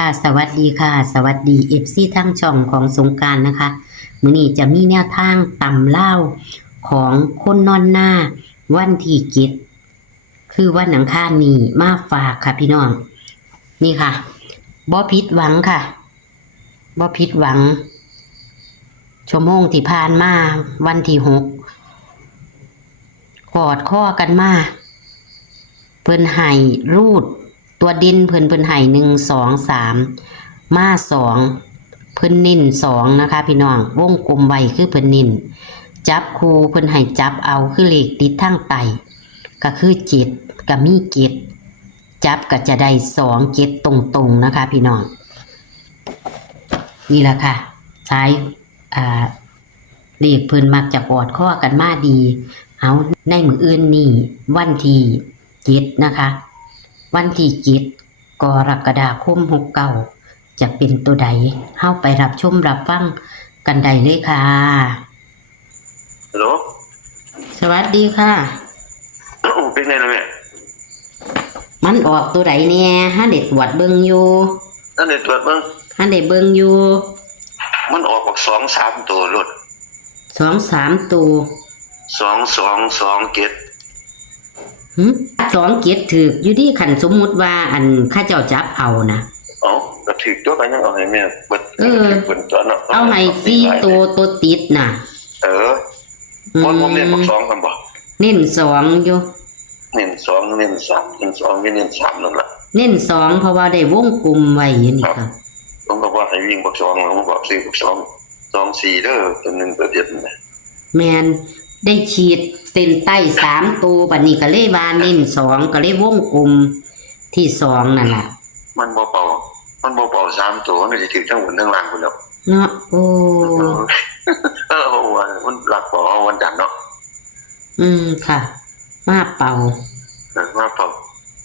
ค่ะสวัสดีค่ะสวัสดีFCทั้งช่องของสงกรานต์นะคะมื้อนี้จะมีแนวทางตำเล่าวของคนนอนหน้าวันที่เจ็ดคือวันอังคารนี้มาฝากค่ะพี่น้องนี่ค่ะบ่ผิดหวังค่ะบ่ผิดหวังชั่วโมงที่ผ่านมาวันที่6กอดข้อกันมาเพิ่นให้รูดตัวเด่นเพิ่นให้1 2 3มา2เพิ่นเน้น2นะคะพี่น้องวงกลมไว้คือเพิ่นเน้นจับคู่เพิ่นให้จับเอาคือเลขติดทางไตก็คือ7ก็มี7จับก็จะได้2 7ตรงๆนะคะพี่น้องนี่แหละค่ะใช้เลขเพิ่นมักจะกอดข้อกันมาดีเอาในมื้ออื่นนี่วันที่7นะคะวันที่7กรกฎาคม69จะเป็นตัวใดเฮาไปรับชมรับฟังกันได้เลยค่ะฮัลโหลสวัสดีค่ะเป็นไงล่ะแม่มันออกตัวใดแน่หาได้ตรวจเบิ่งอยู่นั่นได้ตรวจเบิ่งหาได้เบิ่งอยู่มันออกบอก2-3ตัวรถ2-3ตัว2227หึ27ถูกอยู่ดีคันสมมุติว่าอันข้าเจ้าจับเอานะเอ้าก็ถูกตัวไปยังเอาให้แม่เบิดเบิดตัวเนาะเอาให้4ตัวติดน่ะผมเน้นบอก2กันบ่เน้น2อยู่เน้น2เน้น3เน้น2เน้น3นั่นล่ะเน้น2เพราะว่าได้วงกลมไว้อยู่นี่ค่ะผมก็ว่าให้วิ่งบอก2แล้วผมบอกซื้อบอก2 2 4เด้อตัวนึงตัวเดียวนั่นแหละแม่นได้ฉีดเส้นใต้3ตัวบัดนี้ก็เลยว่าเน้น2ก็เลยวงกลมที่2นั่นล่ะมันบ่เป่า3ตัวมันสิถึงทั้งบนทั้งล่างพุ่นแล้วเนาะโอ้มันหลักบ่เอาวันจันทร์เนาะค่ะมาเป่ามาเป่า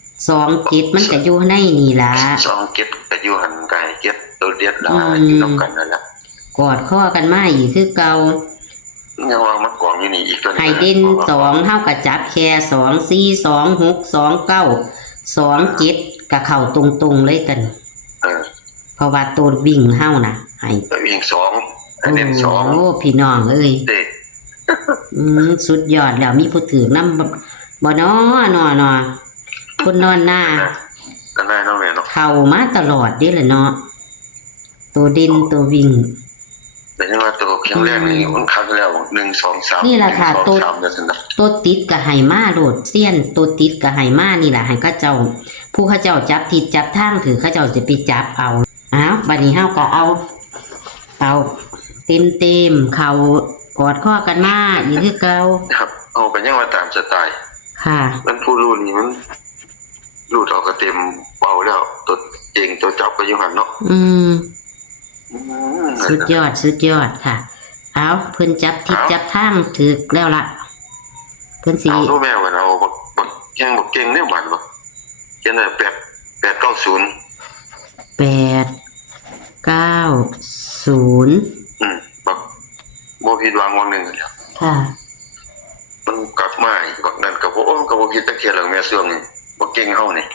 2 7มันก็อยู่ในนี่ล่ะ2 7ก็อยู่หั่นไกล7ตัวเดียวล่ะอยู่นำกันนั่นล่ะกอดข้อกันมาอีกคือเก่ายังว่ามันกองอยู่นี่อีกตัวนึงให้เด่น2เฮาก็จับแค่2 4 2 6 2 9 2 7ก็เข้าตรงๆเลยกันเพราะว่าตัววิ่งเฮาน่ะให้วิ่ง2ให้เน้น2โอ้พี่น้องเอ้ยสุดยอดแล้วมีผู้ถือนำบ่น้อคนนอนหน้าก็ได้เนาะแม่เนาะเข้ามาตลอดเด้ล่ะเนาะตัวเด่นตัววิ่งแต่ยังว่าตัวแข็งแรงนี่มันคักแล้ว1 2 3นี่ล่ะค่ะตัวติดก็ให้มาโลดเสี้ยนตัวติดก็ให้มานี่ล่ะให้เขาเจ้าผู้เขาเจ้าจับทิศจับทางถือเขาเจ้าสิไปจับเอาบัดนี้เฮาก็เอาเต็มเข้ากอดข้อกันมาอีกคือเก่าครับเอาไปยังว่าตามสไตล์ค่ะมันผู้รู้นี่มันรู้เอาก็เต็มเป่าแล้วตัวเองตัวจับก็อยู่หั่นเนาะสุดยอดค่ะเอาเพิ่นจับทิศจับทางถึกแล้วล่ะเพิ่นสิเอารู้แม่ว่าเอาบักยังบักเก่งเนี่ยหวานบ่เขียนได้890 บักบ่ผิดหวังวันนึงค่ะมันกลับมาอีกบักนั้นก็บ่คิดตะเคียนหรอกแม่ช่วงนี้บ่เก่งเฮานี่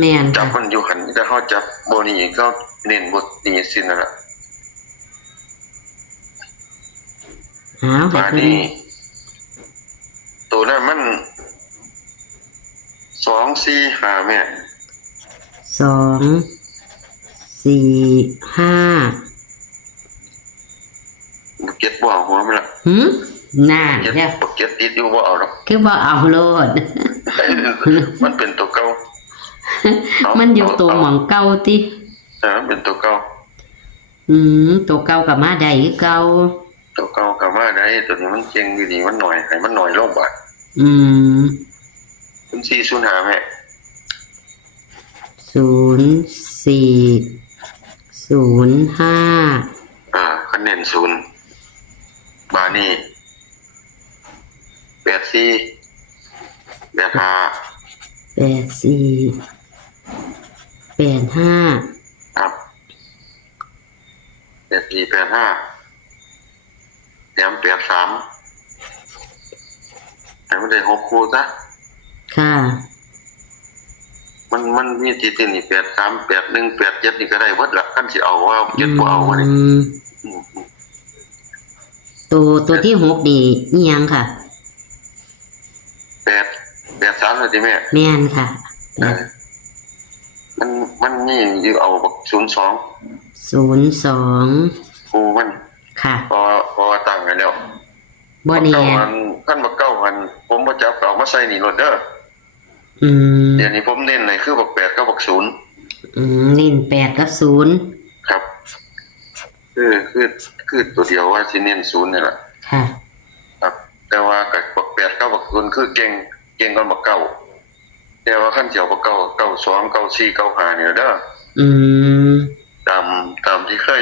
แม่นจับมันอยู่หั่นแต่เฮาจับบ่นี่ก็เน้นบ่นี่สินั่นล่ะบาดนี้ตัวนั้นมัน2-4-5แม่2-4-5บ่เก็ตบ่เอาหัวมันล่ะน่าเด้อบ่เก็ตติดอยู่บ่เอาดอกคือบ่เอาโลดมันเป็นตัวเก่ามันอยู่ตัวหม่องเก่าติมันเป็นตัวเก่าตัวเก่าก็มาได้คือเก่าตัวเก่าก็มาได้ตัวนี้มันเก่งอยู่นี่มันหน่อยให้มันหน่อยลงบาด405แม่0405คะแนน0บาดนี้84 85ครับ84 85แถม83ให้มันได้6คู่ซะค่ะ มันมีที่ตินี่83 81 87นี่ก็ได้เบิดละคันสิเอาว่าเก็บบ่เอาว่านี่ ม อืม ตัวที่หกนี่อีหยังค่ะ 83เลยติแม่ แม่นค่ะ มันมีอยู่เอาบัก02 02ครูมัน ค่ะ พอตั้งกันแล้ว บ่แน่ ขั้นบักเก้าหันผมบ่จับเอามาใส่นี่รถเด้อ อืม เดี๋ยวนี้ผมเน้นเลยคือบัก8กับบัก0นิ่น8กับ0ครับคือตัวเดียวว่าสิเน้น0นี่ล่ะ ค่ะ ครับ แต่ว่ากับบัก8กับบัก0คือเก่งกว่าบักเก้าแต่ว่าขั้นเสียวบักเก้า92 94 95นี่เด้อ อืม ตามที่เคย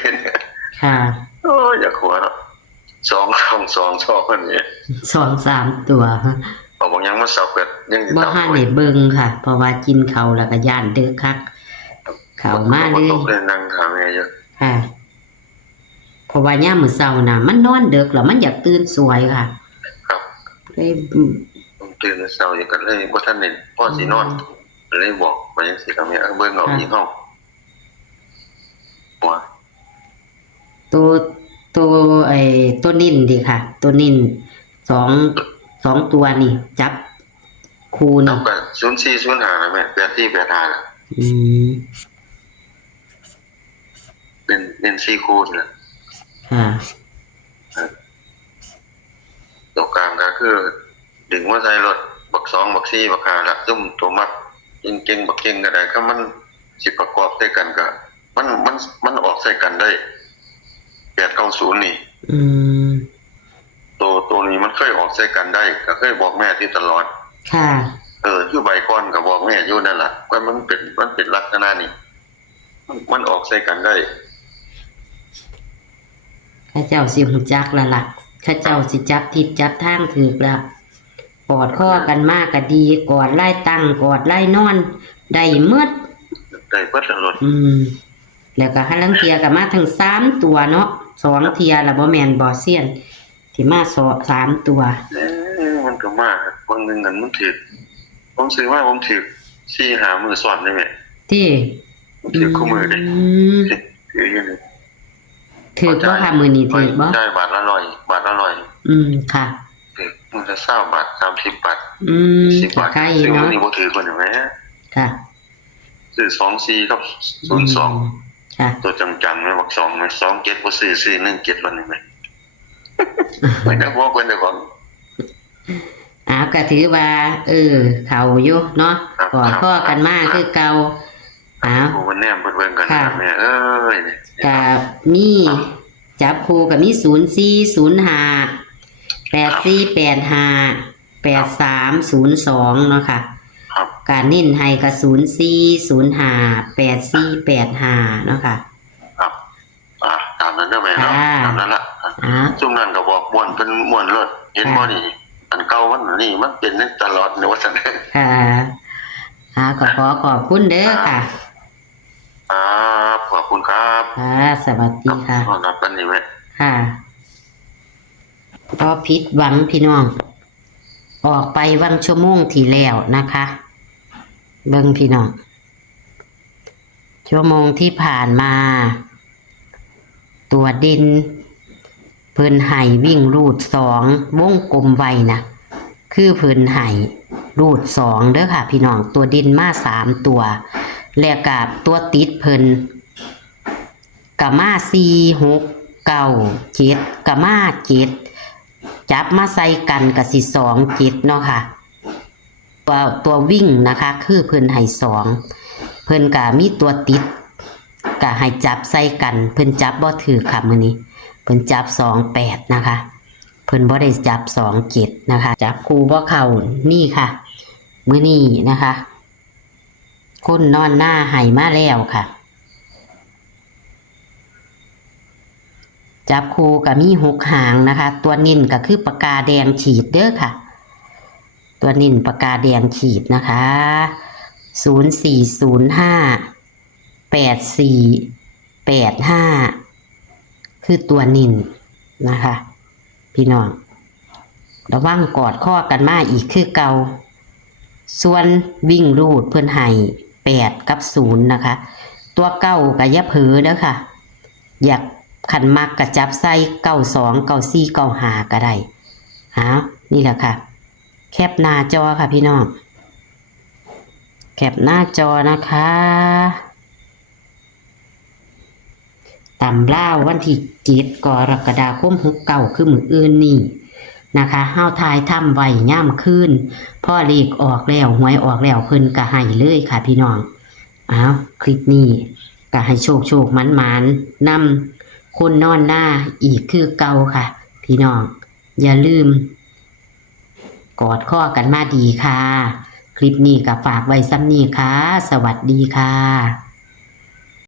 เห็น ค่ะ โอ้ยอยากหัวเนาะ2 2 2ชอบอันนี้ 2-3 ตัว เอาบางอย่างมาสับกันยังสิ บ่ ตาม ทันได้เบิ่งค่ะ เพราะว่ากินข้าวแล้วก็ย่านเด้อคักเข้ามาเลย ตกเลยนั่งถามแม่เยอะ ค่ะ เพราะว่ายามมื้อเช้าน่ะมันนอนดึกแล้วมันอยากตื่นสวยค่ะ ครับ เลย ผมตื่นเช้าอยู่กันเลยบ่ทันได้พ่อสินอนเลยบอกว่าจังซี่ครับแม่เบิ่งเอาอีกเฮาหัว ตัวตัวนิ่นดีค่ะ ตัวนิ่นสองตัวนี่ จับคู แล้ นี่ วก็0405นะแม่8485น่ะ อืม เป็น4คู่นี่แหละ ค่ะ ตัวกลางก็คือ ดึงมาใส่รถบัก2บัก4บัก5ละซุ่มตัวมัดเก่งๆบักเก่งก็ได้คือมันสิประกอบด้วยกันก็มันออกใส่กันได้890นี่ อืม ตัวนี้มันเคยออกใส่กันได้ก็เคยบอกแม่ที่ตลอด ค่ะ อยู่ใบก้อนก็บอกแม่อยู่นั่นแหละว่ามันเป็นลักษณะนี้มันออกใส่กันได้ ข้าเจ้าสิหูจักและล่ะข้าเจ้าสิจับทิศจับทางถูกแล้วกอดข้อกันมากก็ดีกอดไล่ตั้งกอดไล่นอนได้หมด ได้เบิดละรถ แล้วก็หันลังเทียก็มาทั้ง3ตัวเนาะ2เทียแล้วบ่แม่นบ่เซียนที่มา3ตัว มันก็มากบางนึงกันมันถือผมซื้อมาผมถือ4-5มื้อซ้อนได้แม่ ที่ ผมถือคู่มือได้ ม ถืออยู่นี่ ถือบ่ค่ะมื้อนี้ถือบ่ ได้บาทละ100บาทละ100ค่ะ ถือมื้อละ20บาท30บาท 10 ก็ บาท ใกล้ ซื้อมื้ เนาะ อนี้บ่ถือคนแม่ ค่ะ ซื้อ24กับ02 ค่ะ ตัวจังๆแม่บัก2แม่27บ่ซื้อ17วันนี้แม่ ไม่ได้บอกคนเดียวก่อน ก็ถือว่า เขาอยู่เนาะกอดข้อกันมาคือเก่าอ้าว ผู้มันแนมเบิ่งกัน ค่ะ นะแม่เอ้ยนี่ กับมีจับคู่กับมี040584858302เนาะค่ะ ครับ การเน้นให้กับ04058485เนาะค่ะ ครับตามนั้นเด้อแม่เนาะ ค่ะ ตามนั้นล่ะ อ้าว ซุ่มนั้นก็บอกม่วนเพิ่นม่วนเลิศเห็นบ่นี่อันเก่ามันนี่มันเป็นนั่นตลอดในว่าซั่น ค่ะก็ขอบคุณเด้อค่ะ ครับขอบคุณครับ สวัสดีค่ะ ขอบคุณนี่แม่ ค่ะก็ผิดหวังพี่น้อง ออกไปวังชั่วโมงที่แล้วนะคะ เบิ่งพี่น้อง ชั่วโมงที่ผ่านมา ตัวดิน เพิ่นไห่วิ่งรูด2วงกลมไว้นะคือเพิ่นไห่รูด2เด้อค่ะ พี่น้องตัวดินมา3ตัว แล้วก็ตัวติดเพิ่นกะมา4 6 9 7กะมา7จับมาใส่กันกับสิ2 7เนาะค่ะ ตัววิ่งนะคะ คือเพิ่นให้2เพิ่นกะมีตัวติดกะให้จับใส่กัน เพิ่นจับบ่ถือค่ะมื้อนี้เพิ่นจับ28นะคะ เพิ่นบ่ได้จับ27นะคะ จับคู่บ่เข้านี่ค่ะ มื้อนี้นะคะ คนนอนหน้าให้มาแล้วค่ะ จับคู่กับมี6หางนะคะ ตัวนิ่นก็คือปากกาแดงขีดเด้อค่ะ ตัวนิ่นปากกาแดงขีดนะคะ04058485คือตัวนิ่นนะคะ พี่น้องระวังกอดข้อกันมาอีกคือเก่า ส่วนวิ่งรูดเพิ่นให้8กับ0นะคะตัวเก้าก็อย่าเผลอเด้อค่ะอยากขันมักกะจับใส่92 94 95ก็ได้นี่แหละค่ะแคปหน้าจอค่ะพี่น้องแคปหน้าจอนะคะตำล่าววันที่7กรกฎาคม69คือมื้ออื่นนี่นะคะเฮาทายทำไว้ย่ำคืนพ่อเลขออกแล้วหวยออกแล้วเพิ่นก็ให้เลยค่ะพี่น้องคลิปนี้ก็ให้โชคมันนำคนนอนหน้าอีกคือเก่าค่ะพี่น้องอย่าลืมกอดข้อกันมาดีค่ะคลิปนี้ก็ฝากไว้ซ้ำนี้ค่ะสวัสดีค่ะ